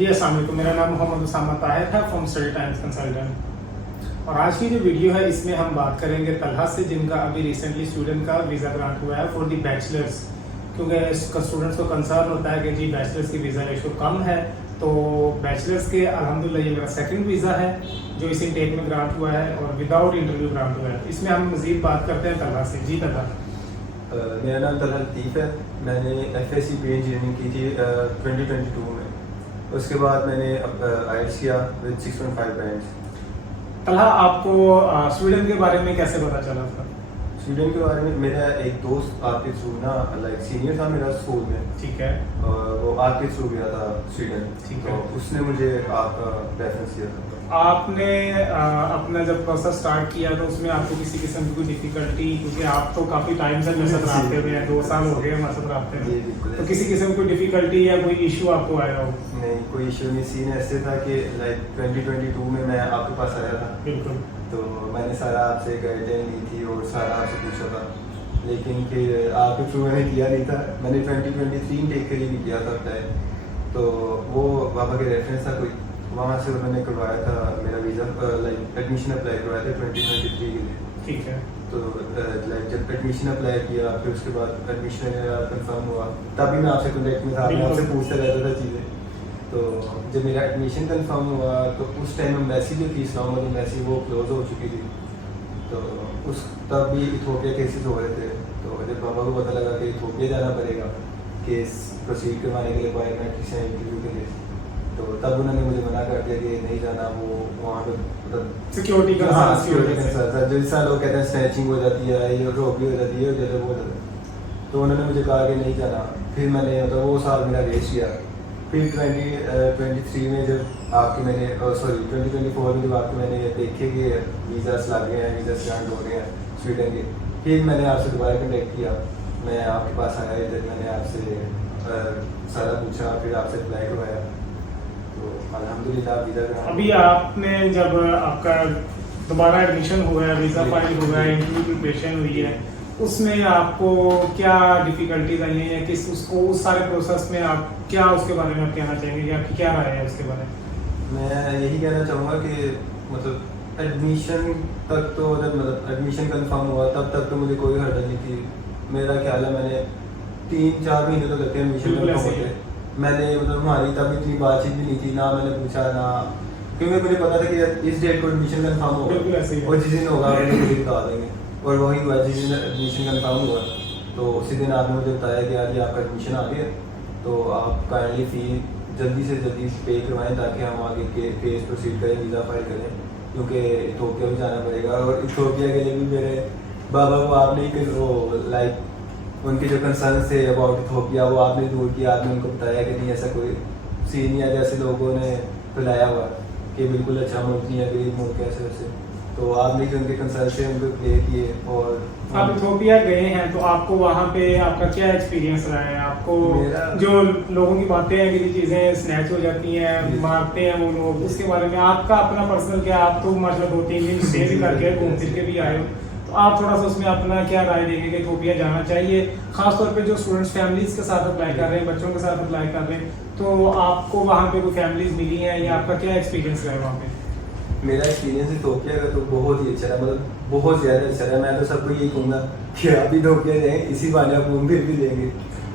जी अस्सलाम वालेकुम, मेरा नाम मोहम्मद उसामा ताहिर है फ्रॉम स्टडी टाइम्स कंसल्टेंट। और आज की जो वीडियो है इसमें हम बात करेंगे तलहा से, जिनका अभी रिसेंटली स्टूडेंट का वीज़ा ग्रांट हुआ है फॉर दी बैचलर्स। क्योंकि स्टूडेंट्स को कंसर्न होता है कि जी बैचलर्स की वीज़ा रेशो कम है, तो बैचलर्स के अल्हम्दुलिल्लाह ये मेरा सेकंड वीज़ा है जो इस इंटेक में ग्रांट हुआ है और विदाउट इंटरव्यू ग्रांट हुआ है। इसमें हम मज़ीद बात करते हैं तलहा से। जी तलहा। मेरा नाम तलहा लतीफ़ है। मैंने FSc प्री इंजीनियरिंग की थी 2022 में। उसके बाद मैंने IELTS किया विद 6.5 बैंड्स। तलहा, आपको स्वीडन के बारे में कैसे पता चला था? स्वीडन के बारे में मेरा एक दोस्त आपके थ्रू ना, लाइक सीनियर था मेरा स्कूल में, ठीक है। वो आपके थ्रू गया था स्वीडन, ठीक तो है। उसने मुझे आपका रेफरेंस दिया था। आपने अपना जब प्रोसेस स्टार्ट किया तो उसमें आपको किसी किस्म की कोई डिफिकल्टी, क्योंकि आप तो काफ़ी टाइम से मेरे साथ रबते हुए हैं, 2 साल हो गए हमारे साथ रबते जी हुए, बिल्कुल। तो किसी किस्म की कोई डिफिकल्टी या कोई इशू आपको आया हो? नहीं, कोई इशू नहीं। सीन ऐसे था कि लाइक 2022 में मैं आपके पास आया था, बिल्कुल। तो मैंने सारा आपसे गाइडलाइन ली थी और सारा आपसे पूछा था, लेकिन फिर आपके थ्रू मैंने किया नहीं था। मैंने 2023 टेक के लिए भी किया था अप्लाई, तो वो बाबा के रेफरेंस था कोई, वहाँ से उन्होंने करवाया था मेरा वीज़ा, लाइक एडमिशन अप्लाई करवाया था 2023 के लिए। ठीक है। तो लाइक जब एडमिशन अप्लाई किया, फिर उसके बाद एडमिशन कंफर्म हुआ, तभी मैं आपसे कॉन्टेक्ट में था, मैं आपसे पूछता रहता था चीज़ें। तो जब मेरा एडमिशन कंफर्म हुआ तो उस टाइम एम्बेसी जो थी, इस्लामाबाद एम्बेसी, वो क्लोज हो चुकी थी। तो उस तब भी इथोपिया केसेस हो रहे थे, तो जब पापा को पता लगा कि इथोपिया जाना पड़ेगा केस प्रोसीड करवाने के लिए, बायोमेट्रिक्स या इंटरव्यू के लिए, तो तब उन्होंने मुझे मना कर दिया कि नहीं जाना। वो वहाँ पे मतलब सिक्योरिटी का सिक्योरिटी कंसर्न था। जैसा लोग कहते हैं स्नैचिंग हो जाती है, ये रॉबरी हो जाती है, जैसे वो जाता है, तो उन्होंने मुझे कहा कि नहीं जाना। फिर मैंने मतलब वो साल मेरा वेस्ट किया। फिर 2023 में जब आपके मैंने 2024 में जब आपके मैंने देखे कि वीज़ास लग गए हैं, वीज़ा ग्रांट हो रहे हैं स्वीडन के, फिर मैंने आपसे दोबारा कनेक्ट किया। मैं आपके पास आया इधर, मैंने आपसे सारा पूछा, फिर आपसे अप्लाई करवाया, तो अल्हम्दुलिल्लाह वीज़ा ग्रांट। अभी आपने जब आपका दोबारा एडमिशन हुआ है, वीज़ा फाइल हुआ है, इंटरव्यू प्रिपरेशन हुई है, उसमें आपको क्या डिफिकल्टीज आई हैं, या किस उसको उस सारे प्रोसेस में आप क्या उसके बारे में आप कहना चाहेंगे, कि आपकी क्या राय है उसके बारे में? मैं यही कहना चाहूँगा कि मतलब एडमिशन तक तो जब मतलब एडमिशन कंफर्म हुआ तब तक तो मुझे कोई हर्डल नहीं थी। मेरा ख्याल है मैंने 3-4 महीने तो लगते हैं एडमिशन कंफर्म होते। मैंने मतलब हमारी तब इतनी बातचीत भी नहीं थी, ना मैंने पूछा ना, क्योंकि मुझे पता था कि इस डेट को एडमिशन कंफर्म होगा और जिस दिन होगा मुझे बता देंगे, और वही हुआ। जिस दिन एडमिशन कंफर्म हुआ तो उसी दिन आपने मुझे बताया कि यार ये आपका एडमिशन आ गया, तो आप काइंडली फ़ी जल्दी से जल्दी पे करवाएं ताकि हम आगे के केस प्रोसीड करें, वीज़ा फाइल करें, क्योंकि इथोपिया भी जाना पड़ेगा। और इथोपिया के लिए भी मेरे बाबा को आपने ही वो लाइक उनके जो कंसर्न थे अबाउट इथोपिया, वो आपने दूर किया। आपने उनको बताया कि नहीं ऐसा कोई सीन नहीं है जैसे लोगों ने फैलाया हुआ कि बिल्कुल अच्छा मुल्क नहीं है, गरीब मुल्क है, ऐसे वैसे। तो आपने जो उनके कंसर्न से उनको क्लियर किए। और आप इथोपिया गए हैं तो आपको वहाँ पे आपका क्या एक्सपीरियंस रहा है? आपको जो लोगों की बातें हैं कि चीज़ें स्नैच हो जाती हैं, मारते हैं वो लोग, उसके बारे में आपका अपना पर्सनल क्या? आप तो मतलब 2-3 दिन स्टे भी करके घूम फिर के भी आए हो, तो आप थोड़ा सा उसमें अपना क्या राय देंगे कि इथोपिया जाना चाहिए? खासतौर पे जो स्टूडेंट्स फैमिलीज के साथ अप्लाई कर रहे हैं, बच्चों के साथ अप्लाई कर रहे हैं, तो आपको वहाँ पे कोई फैमिलीज मिली हैं या आपका क्या एक्सपीरियंस रहा है वहाँ पे? मेरा एक्सपीरियंस इथोपिया का तो बहुत ही अच्छा रहा, मतलब बहुत ज़्यादा अच्छा रहा। मैं तो सबको यही कहूँगा कि आप भी इथोपिया जाएँ, इसी बहाने आप घूम फिर भी लेंगे।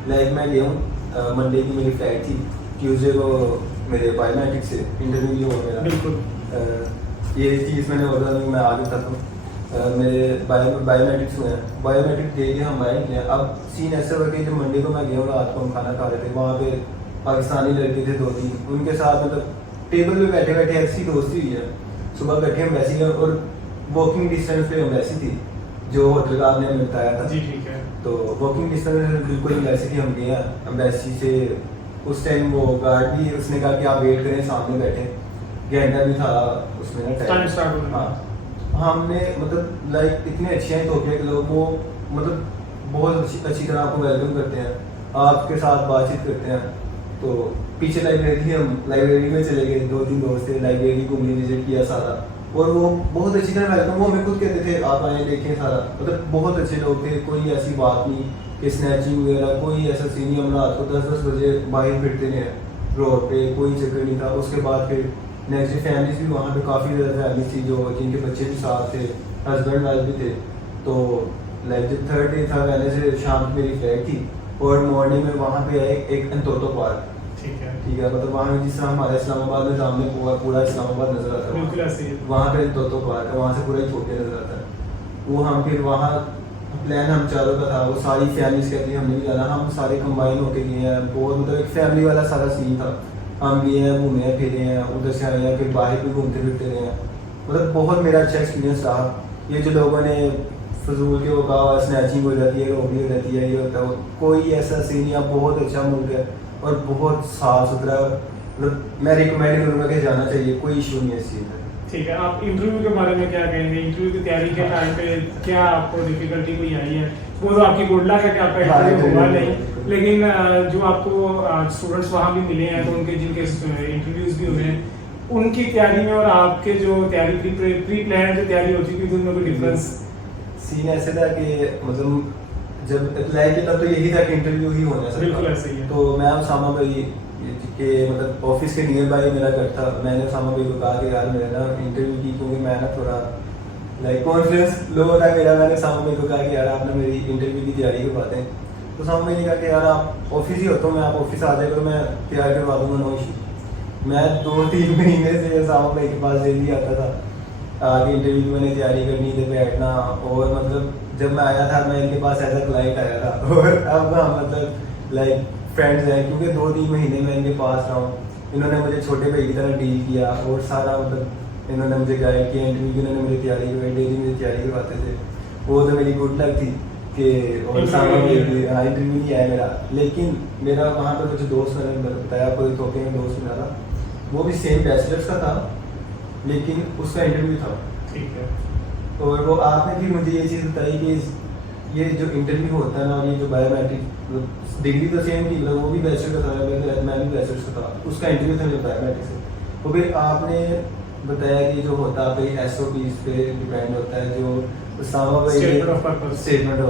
लाइक मैं गया हूँ, मंडे की मेरी फ्लाइट थी, ट्यूसडे को मेरे बायोमेट्रिक से इंटरव्यू हुआ मेरा। बिल्कुल। ये चीज़ मैंने बोला मैं आ गया था, तो मेरे बायोमेट्रिक्स हुए हैं, बायोमेट्रिक दे के हम बाइक गए। अब सीन ऐसा हुआ कि जब मंडे को मैं गया हूँ, रात को हम खाना खा रहे थे, वहाँ पे पाकिस्तानी लड़के थे 2-3, उनके साथ मतलब टेबल पे बैठे बैठे ऐसी दोस्ती हुई है। सुबह बैठे हम वैसी, और वॉकिंग डिस्टेंस पे हम वैसी थी जो होटल का आपने हमें बताया था। जी ठीक है। तो वॉकिंग डिस्टेंस बिल्कुल वैसी थी। हम गए एम्बेसी से, उस टाइम वो गार्ड भी उसने कहा कि आप वेट करें, सामने बैठे, घंटा भी था उसमें ना टाइम स्टार्ट होना। हाँ, हमने मतलब लाइक इतने अच्छे हैं इथोपिया के लोग, वो मतलब बहुत अच्छी तरह आपको वेलकम करते हैं, आपके साथ बातचीत करते हैं। तो पीछे लाइब्रेरी थी, हम लाइब्रेरी में चले गए, 2-3 दोस्त थे, लाइब्रेरी घूमने विजिट किया सारा, और वो बहुत अच्छी तरह वेलकम, वो हमें खुद कहते थे आप आए देखें सारा, मतलब बहुत अच्छे लोग थे। कोई ऐसी बात नहीं कि स्नैचिंग वगैरह, कोई ऐसा सीन नहीं। हम रात को 10-10 बजे बाहर फिरते रहे, रोड पे, कोई चक्कर नहीं था। उसके बाद फिर नेक्स्ट डे फैमिलीज भी वहाँ पे काफ़ी ज़्यादा फैमिली थी जो जिनके बच्चे भी साथ थे, हस्बैंड वाइफ भी थे। तो लाइक जो थर्ड डे था, वेडनेसडे शाम को मेरी फ्लाइट थी और मॉर्निंग में वहाँ पे आए एक अंतोतो पार्क। ठीक है मतलब वहाँ जिस तरह हमारे इस्लामाबाद में सामने पूरा इस्लामाबाद नजर आता बिल्कुल है, ऐसे ही है। वहाँ पे अंतोतो पार्क है, वहाँ से पूरा छोटे नजर आता है। वो हम फिर वहाँ प्लान हम चारों का था, वो सारी फैमिलीज कहती है हमने भी जाना, हम सारे कंबाइन होके गए हैं। बहुत मतलब एक फैमिली वाला सारा सीन था। हम गए हैं, घूमे हैं, फिरे हैं, उधर से आए हैं, फिर बाहर भी घूमते फिरते रहे हैं। मतलब बहुत मेरा अच्छा एक्सपीरियंस रहा। ये जो लोगों ने फजूल के वो कहा स्नैचिंग हो जाती है, रोबी हो जाती है, ये होता है, कोई ऐसा सीन नहीं। बहुत अच्छा मुल्क है और बहुत साफ सुथरा। मतलब मैं रिकमेंड करूँगा कि जाना चाहिए, कोई इशू नहीं है इस चीज़ में। ठीक है, आप इंटरव्यू के बारे में क्या कहेंगे? इंटरव्यू की तैयारी के टाइम पे क्या आपको डिफिकल्टी कोई आई है? वो तो आपकी गुड लक है कि आपका इंटरव्यू हुआ नहीं, लेकिन जो आपको स्टूडेंट्स वहाँ भी मिले हैं, तो उनके जिनके इंटरव्यूज भी हुए हैं, उनकी तैयारी में और आपके जो तैयारी प्री प्लान जो तैयारी हो चुकी थी, उनमें कोई डिफरेंस? सीन ऐसे था कि मतलब जब अप्लाई किया तब तो यही था कि इंटरव्यू ही होना है। बिल्कुल ऐसे ही है। तो मैं उसामा भाई के मतलब ऑफिस के नियर बाई मेरा घर था। मैंने उसामा भाई को कहा कि यार मेरा ना इंटरव्यू की, क्योंकि मैं ना थोड़ा लाइक कॉन्फिडेंस लो था मेरा। मैंने उसामा भाई को कहा कि यार आप ना मेरी इंटरव्यू की तैयारी करवाते हैं। तो उसामा भाई ने कहा कि यार आप ऑफिस ही होता हूँ, मैं आप ऑफिस आ जाएगा, मैं तैयार करवा दूंगा, नो इशू। मैं 2-3 महीने से उसामा भाई के पास डेली आता था, आगे इंटरव्यू की मैंने तैयारी करनी थी, बैठना। और मतलब जब मैं आया था, मैं इनके पास एज अ क्लाइंट आया था और अब हम मतलब लाइक फ्रेंड्स हैं, क्योंकि 2-3 महीने मैं इनके पास रहा हूँ। इन्होंने मुझे छोटे भाई की तरह डील किया और सारा मतलब इन्होंने मुझे गाइड किया। इंटरव्यू की इन्होंने मुझे तैयारी करवाई, डेली मुझे तैयारी करवाते थे। वो तो मेरी गुड लक थी कि और सामने इंटरव्यू नहीं आया मेरा। लेकिन मेरा वहाँ पर कुछ दोस्त मैंने बताया, कोई धोखे में दोस्त मिला था, वो भी सेम बैचलर्स का था, लेकिन उसका इंटरव्यू था। ठीक है। और वो आपने फिर मुझे ये चीज़ बताई कि ये जो इंटरव्यू होता है ना, और ये जो बायोमेट्रिक डिग्री तो सेम थी, मतलब वो भी बैचलर का था, मैं भी बैचलर का था, उसका इंटरव्यू था जो बायोमेट्रिक से। तो फिर आपने बताया कि जो होता है SOPs पे डिपेंड होता है, जो उसामा भाई ने स्टेटमेंट ऑफ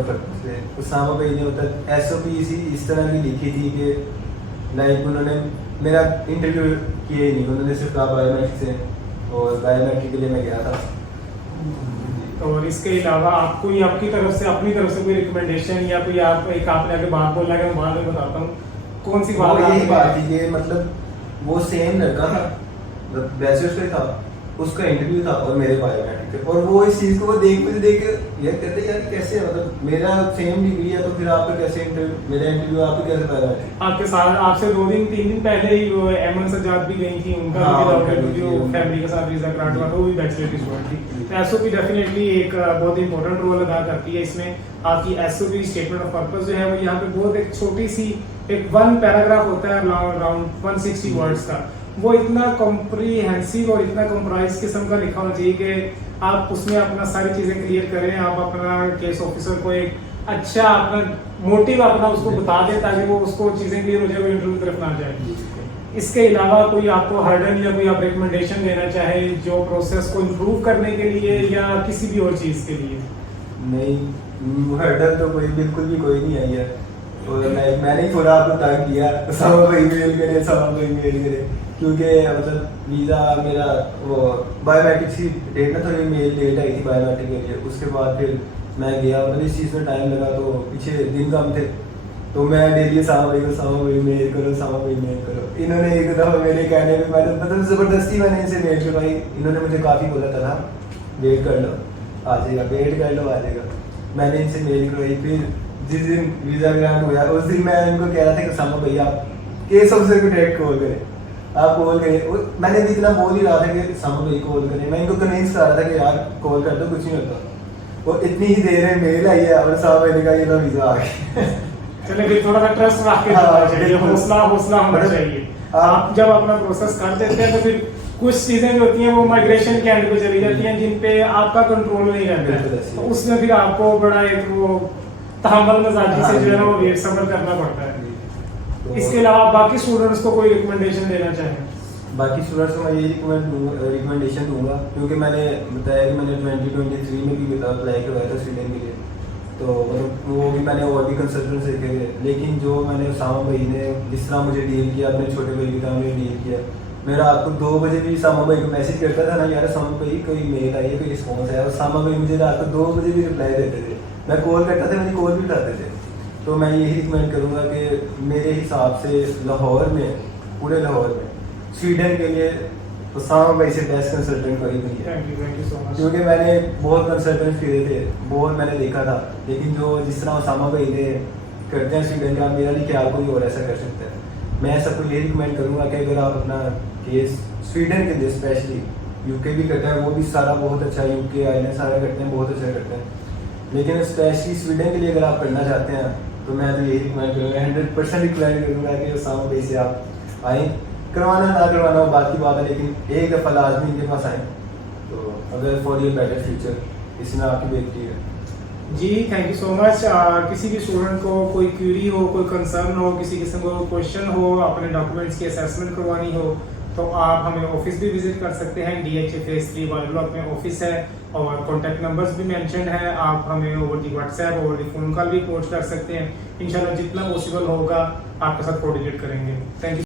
पर्पस पे उसामा भाई ने होता है SOPs ही इस तरह की लिखी थी कि लाइक उन्होंने मेरा इंटरव्यू किया ही नहीं, उन्होंने सिर्फ कहा बायोमेट्रिक से, और बायोमेट्रिक के लिए मैं गया था। और इसके अलावा आपको या आपकी तरफ से अपनी तरफ से कोई रिकमेंडेशन या कोई आप एक आपने आगे बात बोलना है, मैं बाद में बताता हूँ कौन सी बात? यही बात थी कि मतलब वो सेम लड़का था, बैचलर्स पे था, उसका इंटरव्यू था और मेरे बायोमेट्रिक थे। और वो इस चीज़ को वो मुझे देख के यार कहते यार कैसे, मतलब मेरा सेम डिग्री है तो फिर आपका कैसे इंटरव्यू, मेरा इंटरव्यू आपके कैसे बायोमेट्रिक? आपके साथ आपसे 2-3 दिन पहले ही वो एमन सज्जाद भी गई थी, उनका जो फैमिली के साथ वीजा ग्रांट हुआ, वो भी बैचलर की स्टूडेंट थी। तो SOP डेफिनेटली एक बहुत इंपॉर्टेंट रोल अदा करती है इसमें। आपकी SOP स्टेटमेंट ऑफ पर्पस जो है वो यहाँ पे बहुत एक छोटी सी एक 1 पैराग्राफ होता है अराउंड 160 वर्ड्स का, वो इतना कॉम्प्रिहेंसिव और इतना कंप्राइज किस्म का लिखा होना चाहिए कि आप उसमें अपना सारी चीज़ें क्लियर करें। आप अपना केस ऑफिसर को एक अच्छा अपना मोटिव अपना उसको बता दें ताकि वो उसको चीज़ें क्लियर हो जाए, वो इंटरव्यू की तरफ ना जाए। इसके अलावा कोई आपको हर्डल या कोई आप रिकमेंडेशन देना चाहे जो प्रोसेस को इम्प्रूव करने के लिए या किसी भी और चीज़ के लिए? नहीं, हर्डल तो कोई बिल्कुल भी कोई नहीं आई है। और मैंने थोड़ा आपको तंग किया, सब भाई मेल करे, सब भाई मेल करे, क्योंकि मतलब वीज़ा मेरा वो बायोमेट्रिक की डेट ना थोड़ी मेल डेट आई थी बायोमेट्रिक के लिए। उसके बाद फिर मैं गया, मतलब इस चीज़ में टाइम लगा, तो पीछे दिन कम थे, तो मैं डेली सामा भाई मेल करो, सामा भाई मेल करो। इन्होंने एक दफ़ा मेरे कहने पे मैंने मतलब ज़बरदस्ती मैंने इनसे मेल करवाई। इन्होंने मुझे काफ़ी बोला था ना वेट कर लो आ जाएगा, वेट कर लो आ जाएगा। मैंने इनसे मेल करवाई, फिर जिस दिन वीज़ा ग्रांट हुआ उस दिन मैं इनको कह रहा था कि सामा भाई आप केस ऑफिसर को डायरेक्ट कॉल करें, आप कॉल करें। मैंने भी इतना बोल ही रहा था कि सामा भाई कॉल करें, मैं इनको कन्विंस कर रहा था कि यार कॉल कर दो, कुछ नहीं होता। और इतनी ही देर में मेल आई है और सामा भाई ने कहा ये लो वीज़ा आ गया। चले फिर थोड़ा सा ट्रस्ट रख के चलना चाहिए, हौसला होना चाहिए। आप जब अपना प्रोसेस कर देते हैं तो फिर कुछ चीजें जो होती हैं वो माइग्रेशन के एंड पे चली जाती हैं जिन पे आपका कंट्रोल नहीं रहता है, तो उसमें फिर आपको बड़ा एक वो तहम्मुल मजाजी से जो है ना वो वेट सब्र करना पड़ता है। इसके अलावा बाकी स्टूडेंट्स को कोई रिकमेंडेशन देना चाहें? बाकी स्टूडेंट्स को मैं यही रिकमेंडेशन दूंगा, क्योंकि मैंने बताया कि मैंने 2023 में भी अप्लाई करवाया था स्वीडन के लिए, तो मतलब वो भी मैंने और भी कंसल्टेंट देखे थे, लेकिन जो मैंने उसामा भाई ने जिस तरह मुझे डील किया, अपने छोटे भाई की तरह मुझे डील किया। मैं रात को 2 बजे भी उसामा भाई को मैसेज करता था ना, यार उसामा भाई कोई मेल आई है, कोई रिस्पॉन्स है, उसामा भाई मुझे रात को 2 बजे भी रिप्लाई देते थे। मैं कॉल करता था, मेरी कॉल भी उठाते थे। तो मैं यही रिकमेंड करूँगा कि मेरे हिसाब से लाहौर में, पूरे लाहौर में स्वीडन के लिए उसामा भाई से बेस्ट कंसल्टेंट कोई नहीं है। Thank you so much. क्योंकि मैंने बहुत कंसल्टेंट फिरे थे, बहुत मैंने देखा था, लेकिन जो जिस तरह उसामा भाई ने करते हैं स्वीडन का, मेरा नहीं ख्याल कोई और ऐसा कर सकता है। मैं सबको ये रिकमेंड करूँगा कि अगर आप अपना केस स्वीडन के लिए स्पेशली, यूके भी करते हैं, वो भी सारा बहुत अच्छा है, यूके आइलैंड सारा करते हैं, बहुत अच्छा करते हैं, लेकिन स्पेशली स्वीडन के लिए अगर आप करना चाहते हैं तो मैं तो यही रिकमेंड करूँगा, 100% रिकमेंड करूँगा कि उसामा भाई से आप आएँ। करवाना ना करवाना वो बात की बात है, लेकिन एक दफ़ा लाजमी इनके पास आएँ, तो अगर फॉर योर बेटर फ्यूचर इसमें आपकी बेहतरी है। जी थैंक यू सो मच। किसी भी स्टूडेंट को कोई क्यूरी हो, कोई कंसर्न हो, किसी किस्म को क्वेश्चन हो, अपने डॉक्यूमेंट्स की असेसमेंट करवानी हो, तो आप हमें ऑफिस भी विजिट कर सकते हैं। DH फेज 3 वाई ब्लॉक में ऑफिस है और कॉन्टैक्ट नंबर्स भी मेंशन है। आप हमें over the WhatsApp, over the phone call भी अप्रोच कर सकते हैं। इंशाल्लाह जितना पॉसिबल होगा आपके साथ कोऑर्डिनेट करेंगे। Thank you.